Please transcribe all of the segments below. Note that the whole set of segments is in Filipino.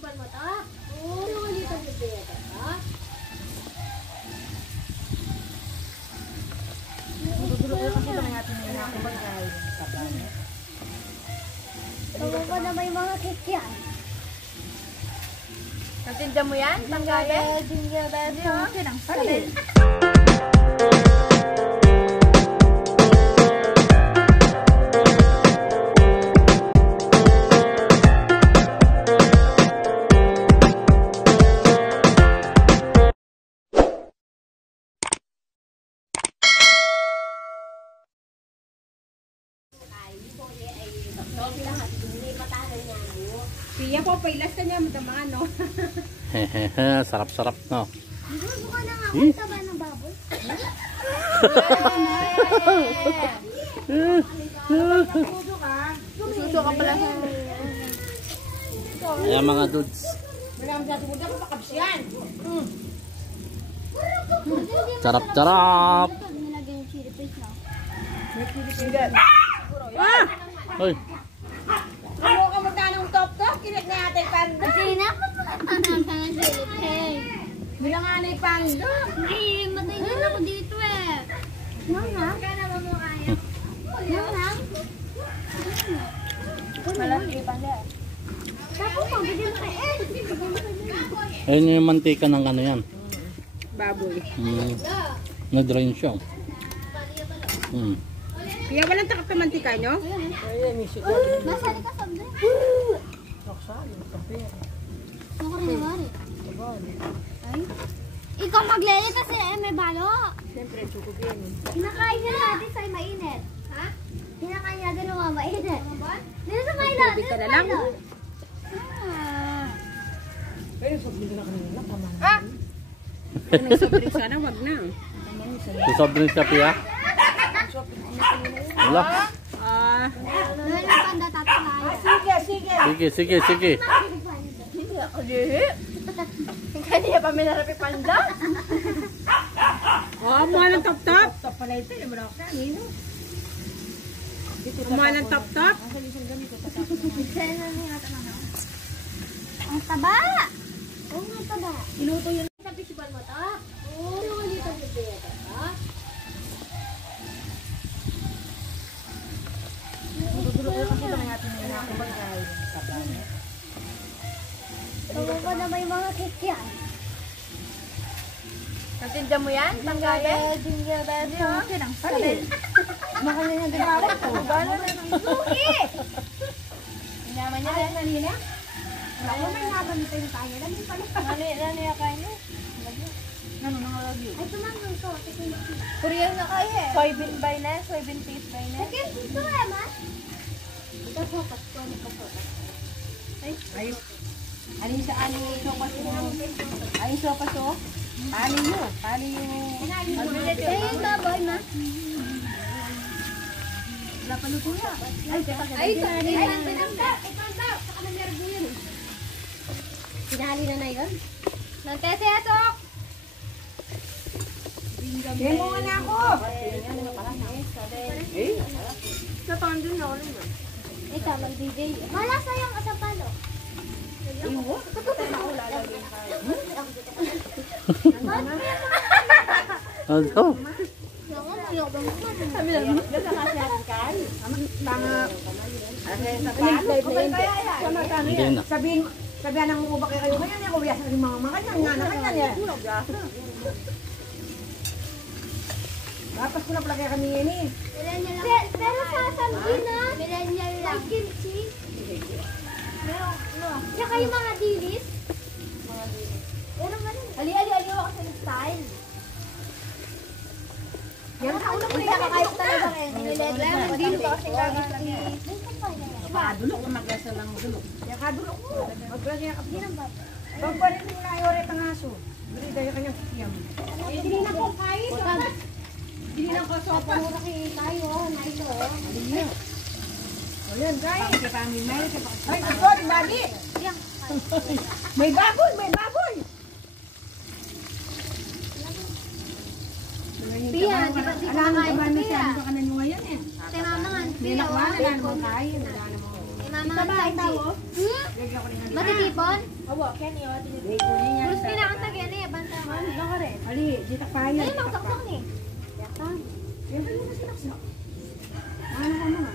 principal mo to? Oo, yung dito sa beta, ha? Gugulo ko kasi lang natin yung nakakabagay. Tawag ko na may mga cake yan. Natinda mo yan? Tanggaya? Jingle bell, jingle bell. Sorry. Siya po, pailas ka niya, matamaan, no? Sarap-sarap, no? Mukha na nga ako, taba ng baboy. Suso ka pala sa... Ayan mga dudes. Sarap-sarap! Nilagay yung chili paste na. Hoy! Ano ka magkanong top-top? Kilit na yata yung panda. Kasi na, mapakatanan ka ng chili paste. Bilang nga na yung panda. Hindi, matay din ako dito eh. Nang? Kaya naman mo kaya. Nang? Malaki yung panda. Tapos mo, bigyan mo kay Ed. Ayun yung mantika ng ano yan. Baboy. Na-drain siya. Kaya walang takap na mantika nyo? Masali ka sabi. Ako rin nawari. Ay? Ikaw maglele kasi may balo. Siyempre, chukog yan. Kinakain niya natin sa mainit. Ha? Kinakain niya din ng mainit. Dito sa Milo. Tubig ka na lang. Pero sabihin na kanina, tama na. Kung nagsobrang sana, wag na. Susobrang siya, Pia? Wala. Doon yung panda tatalaya. Sige. Hindi ako dihi. Hindi niya pa minarapi panda. Kumuha ng top-top. Top pala ito, yung mga kanino. Kumuha ng top-top. Ang taba! Oo nga taba. Iluto yun. Sa principal mo to? Oo, yung dito sa beta, ha? Gugulo ko kasi lang natin yung nakakabagay. Tawag ko na may mga cake yan. Natinda mo yan? Tanggaya? Jingle bell, jingle bell. Sorry. Makanya niya din ako. Gano'n na ng suki! Inaman niya rin kanina? Ako may nabanita yung tayo. Lagi pala. Nani ya kain niyo? Ano nang lagi? Ay, tumangin ko. Korean na kayo eh. Soybean by na, soybean paste by na. Okay, ito eh, ma. Ito focus ko. Ay. Ano yung sa aling sopas mo? Ay, sopas mo? Paling mo. Paling yung... Eh, yung baboy, ma. Wala pa luto na. Ay, ito daw. Saka na nervo yun. Pinali na yun. Nagtesesok! Kaya mo nga na ako. Sa pangandun na ulit ba? Ikaw, mag-DJ. Malasa yung asapalo. Ano? Sabi lang, nasa kasyahan ka? Tanga. Hindi na. Sabihan ng uba kayo ngayon. Ako biya sa mga kanyan. Nga na kanyan eh. Tapos ko na pala kaya kami yun eh. Pero sa Sambina, may kimchi. Tsaka yung mga dilis. Pero ganun. Ali-ali-ali ako sa style. Yan sa ulo ko Hindi na nakakayos talaga kayo. Nilele ko. Dilo ka kasi gagawin. Kadulok ko maglasa lang dulok. Kaya kadulok ko. Maglasa ka. Pag pa rin yung naioret ang aso. Bili dahil kanyang kikiyam. Hindi na po kain. Hindi na ko sa pamura kay tayo. Nailo. O yan guys. Ay, sorry, Bali. May baboy, may baboy. Pia, di ba Alam mo ba na Pia? siya? Ano ka na nyo ngayon eh? Kay mama nga. Hindi na wala na naman kain. Wala na mo. Kay Mama, ang tawo. Matitipon? Awa, Kenny, awa, tinitipon. Terus kinakantag yan eh, banta mo. Ano ka rin? Ali, di takpayan. Ay, magtaktak ni. Yan ka muna sinaksak. Ano ka mga?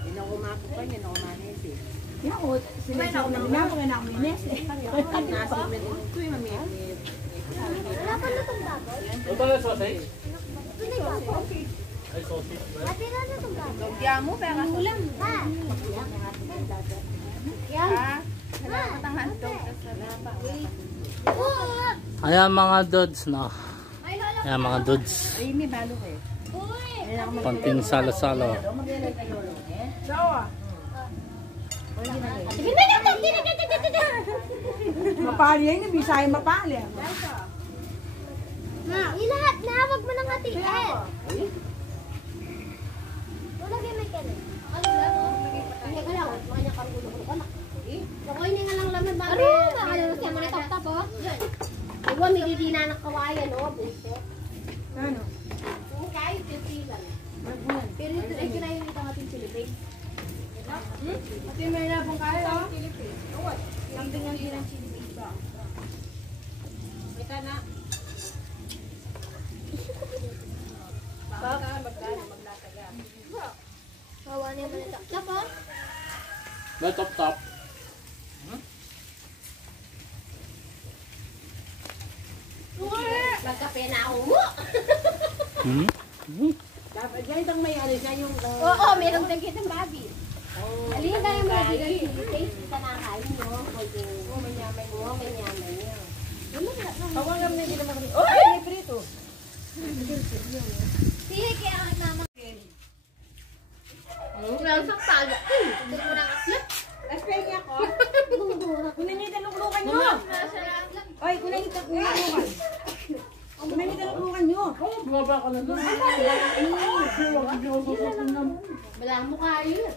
Yan ako makupan, yan ako manis eh. Yan o, sila sa unang ginagawa na ako minis eh. Nasa ulit ito yung mamit. Wala pa na itong baboy. Ito ba yung sausage? Ito na yung baboy. Ay, sausage ba? Ate na na itong baboy. Logya mo, pero ulam. Ha? Yan. Salamat ang handog. Ayan mga dudes, no? Ayan mga dudes. Ay, may balo eh. Panting salo-salo. Sawa. Hindi Mapali yan, yung bisaya mapali. Ilahat na, wag mo nang hatiin. Wala kayo may kanin. Ano ba ito? Hindi ka lang, makanya karulo ko ka na. Ako hindi nga lang laman ba? Ano? Ano siya mo na tap-tap oh? Iwa, may didina ng kawayan oh, buset. Ano? Kung kayo, pipila. Pero ito ay kinayon ito ating Philippines. Ate, may labong kayo. Lambing ang ginang Philippines ba? Kita na. Magdataga. Kawa niya mo na tap-tap oh. May top-top. Magkape na ako mo. Hmm? Dapat dyan itong may ano siya yung... Oo, meron din kitang babi. Alin ka yung mga bigas Philippines, kita na kain mo. May nyaman mo, may nyaman niya. Kawalam na hindi naman kami. Oh, ay, prito. Sige, kaya ang mama. Wala sa palo. Hindi mo na kaslap. Aspay niya ko. Kunin niyo yung taluklukan nyo. Oy, kunin yung taluklukan. Kunin yung taluklukan nyo. Bumaba ka na doon. Wala mo kayo.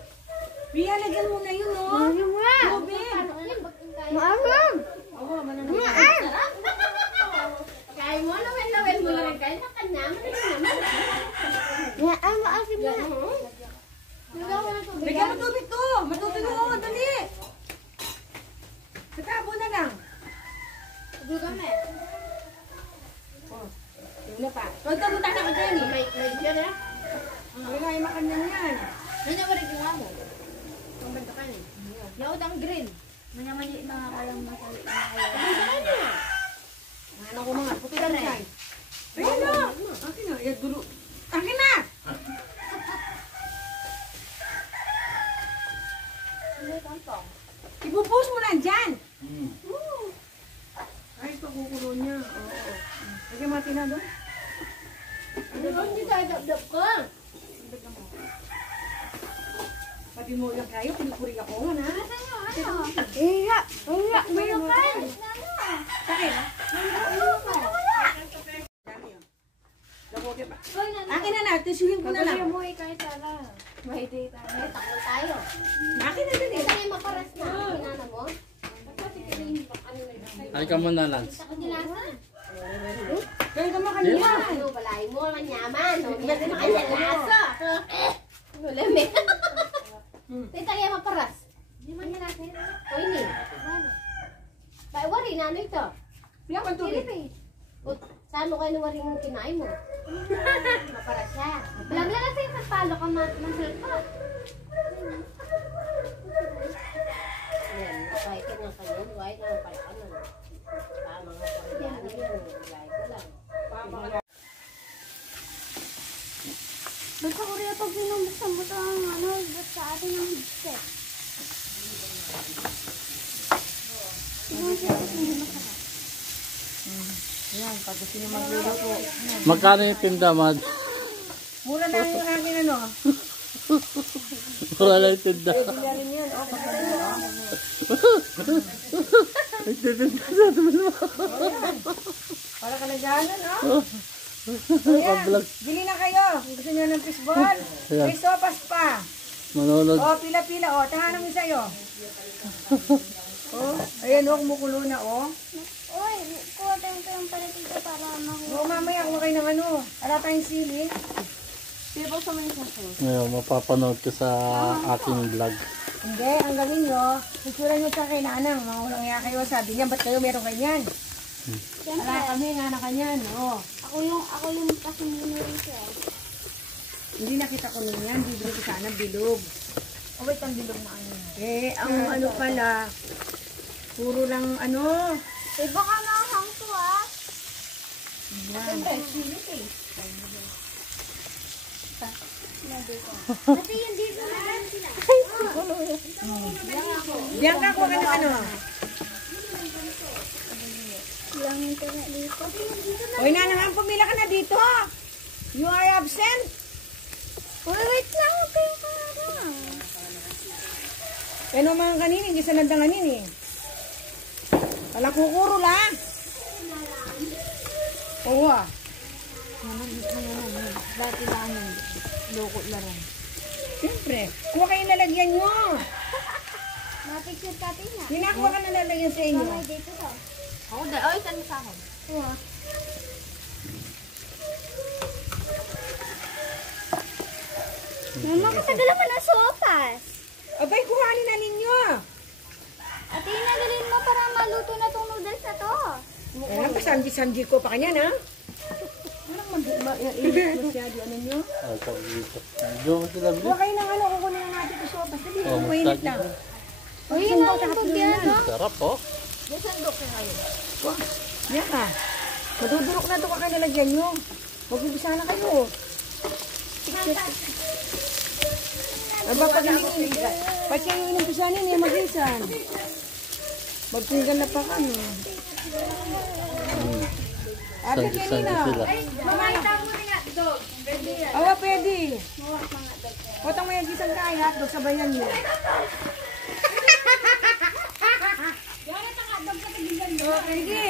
Pia, lagyan mo na yun, no? Ano mo nga? Tubig. Maamam. Oo, mananong. Kaya mo, lawin mo lang kayo. Nakanya, naman. Ang maasim na. Lagyan mo tubig to. Matutunog ako, dali. Sa tabo na lang. Dugame. Wala pa. Huwag ka muna ka dyan eh. May dyan na. Huwag nga yung makan yan. Nandiyan mo rin yung amo. Ang banta ka niya. Yaw ang grill. Manya-manya yung mga kayang masali. Ano ko mga, puti lang siya. Ayan na. Akin na. Ayan, dulo. Akin na. Ibubuhos mo lang dyan. Ay, pakukulo niya. Oo. Lagyan mo natin na doon. Hindi tayo dap-dap ko. Sabi mo lang kayo, pinupuri ako. Ano? Iya. Meron ka. Sakit. Akin na na, tisuhin ko na lang. mo eh, kahit sana. Mahiti tayo. Takot tayo. Akin na din eh. Ito yung maparas na. Kinana mo. Ay ka muna, Lance. Takot nilasa. Kaya ka makanya. Ano, balay mo, manyaman. Hindi mo kanya lasa. Wala me. Ito yung maparas. Hindi man nilasa yun. O ini. Ba, wari na ano ito? Piyak ang tubig. Saan mo kayo nawaring yung kinain mo? Maparas siya. Bala-bala lang sa'yo sa palo ka masalit pa. Ayan, nakaitin ng kanya. Huwag na pala ano. Tama nga pa yan. Lagay ko lang. Basta ko rin pag binubuksan mo ito ang ano, ba't sa atin ang headset? Yan, pag gusto nyo magluluto. Magkano yung tinda, Mad? Mura na yung akin ano. Wala lang yung tinda. Bilyarin yan. O, para ka naghanan, o. Nakablog. Bili na kayo. Gusto nyo ng fishball? Ayan. May sopas pa. Manunod. O, pila-pila. O, tahanan mo sa'yo. O, ayan o, kumukulo na o. Uy, kuha tayo yung palatito para makuha. O, mamaya kuha kayo ng ano. Ala tayong sili. Ngayon, mapapanood ko sa aking vlog. Hindi, ang gawin nyo, itsura nyo sa kinanang, mga walang iya kayo, sabi niya, ba't kayo meron ganyan? Wala kami nga na kanyan, oh. Ako yung kasunod rito. Hindi nakita ko nun yan, bibili ko sana bilog. O, wait, ang bilog na ano. Eh, ang ano pala, puro lang ano. Eh, baka nakahang to ah. Yan. Kasi yung dito na lang sila. Diyan ka, kuha ka ng ano. Yung internet dito. Uy, nanang, pumila ka na dito. You are absent. Wait lang, okay ka na. Ano mga kanini, hindi sa nandanganin eh. Wala kukuro lang. Oo ah. Dati lang yung loko lang. Siyempre, kuha kayo nalagyan nyo. Mapicture natin na. Hinakuha ka na nalagyan sa inyo. May dito to. Ako dahil, oy, saan mo sa akin? Oo. Mama, katagal naman ang sopas. Abay, kuhanin na ninyo. Ate, nagalin mo para maluto na tong noodles na to. Alam, pasamji-samji ko pa kanya na. Iinit masyado, ano nyo? Ay, sabi dito. Diyo sila Kuha bilis. kayo ng ano, kukunin na natin ito sopas. Sabi Oh, ko, mainit massage na. mo. Uy, yun lang yung bagyan, no? Sarap oh. Yan ka. Madudurok na ito ka kayo nalagyan nyo. Magbibisa na kayo. Aba, pag kayo inumpisanin, eh, mag-isan. Magtinggan na pa ka, no? Ate, Sanji-sanji kanina. sila. Awa, pwede. Otang may agisang kain, hotdog, sabayan nyo. Sige.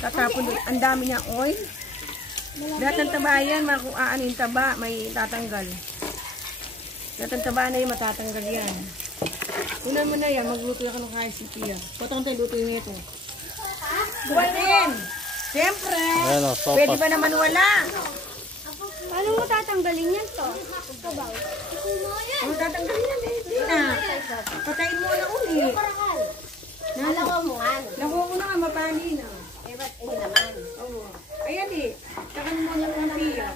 Tatapon doon. Ang dami niya oil. Lahat ng taba yan, ano yung taba, may tatanggal. Lahat ng taba na yun, matatanggal yan. Unan mo na yan, magluto yan ka ng kahit si Pia. Patang tayo luto yung ito. Buwan din! Siyempre! Ayan o, sopas. Pwede ba naman wala? Paano mo tatanggalin yan to? Ano tatanggalin yan eh? Hindi na. Patayin mo na uli. Nalawa mo nga. Nakuha ko na nga, mapani na. Eh, ba't hindi naman? Oo. Ayan eh. Takan mo na ng Pia.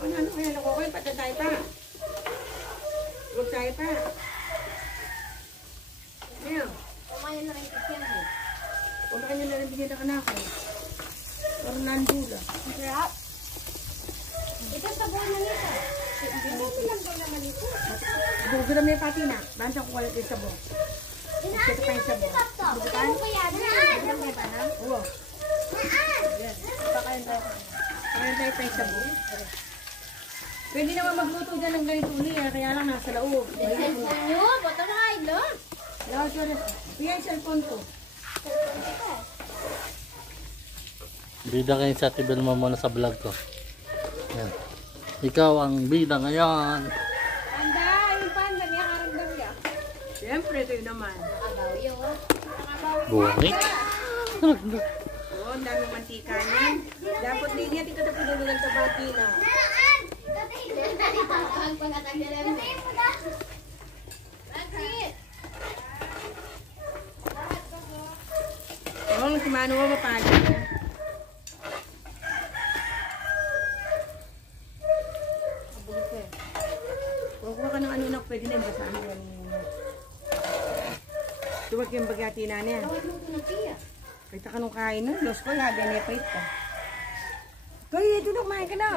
Ano kaya nakuha ko? Patatay pa. Huwag tayo pa. Ayan. Kumain na rin kityan mo. Huwag kanya na rin bigyan na kanako. Orlando lang. Sarap. Ito sa buwan na nito. Hindi lang daw naman ito. Dugo na may pati na. Banta ko kayo sa buwan. Dinaan Ito pa yung sabo. Bukan? Ano ba yan? Dinaan mo ba na? Oo. Naan! Pakain tayo pa yung sabo. Pwede naman magluto dyan ng ganito uli. Kaya lang nasa loob. Cellphone nyo? Bata mga ilo? Kaya yung cellphone ko. Bida kayo sa tibel mo muna sa vlog ko. Yan. Ikaw ang bida ngayon. Anda, yung panda niya karamdam niya. Siyempre, ito yun naman. Nakabaw yun. Buwik. Oo, ang daming mantika niyan. Dapat din niya, ito na pinulo ng tabati na. Naan! Ang pangatag nila mo. Bakit? Oo, si Mano mo mapali. Kuha ka ng ano na pwede na yung basahan ko. Tuwag yung bagati na niya. Tawag mo ito ng tiya. Kita ka nung kain nun, los ko, labi na pa ito. Kaya ito na, kumain ka na.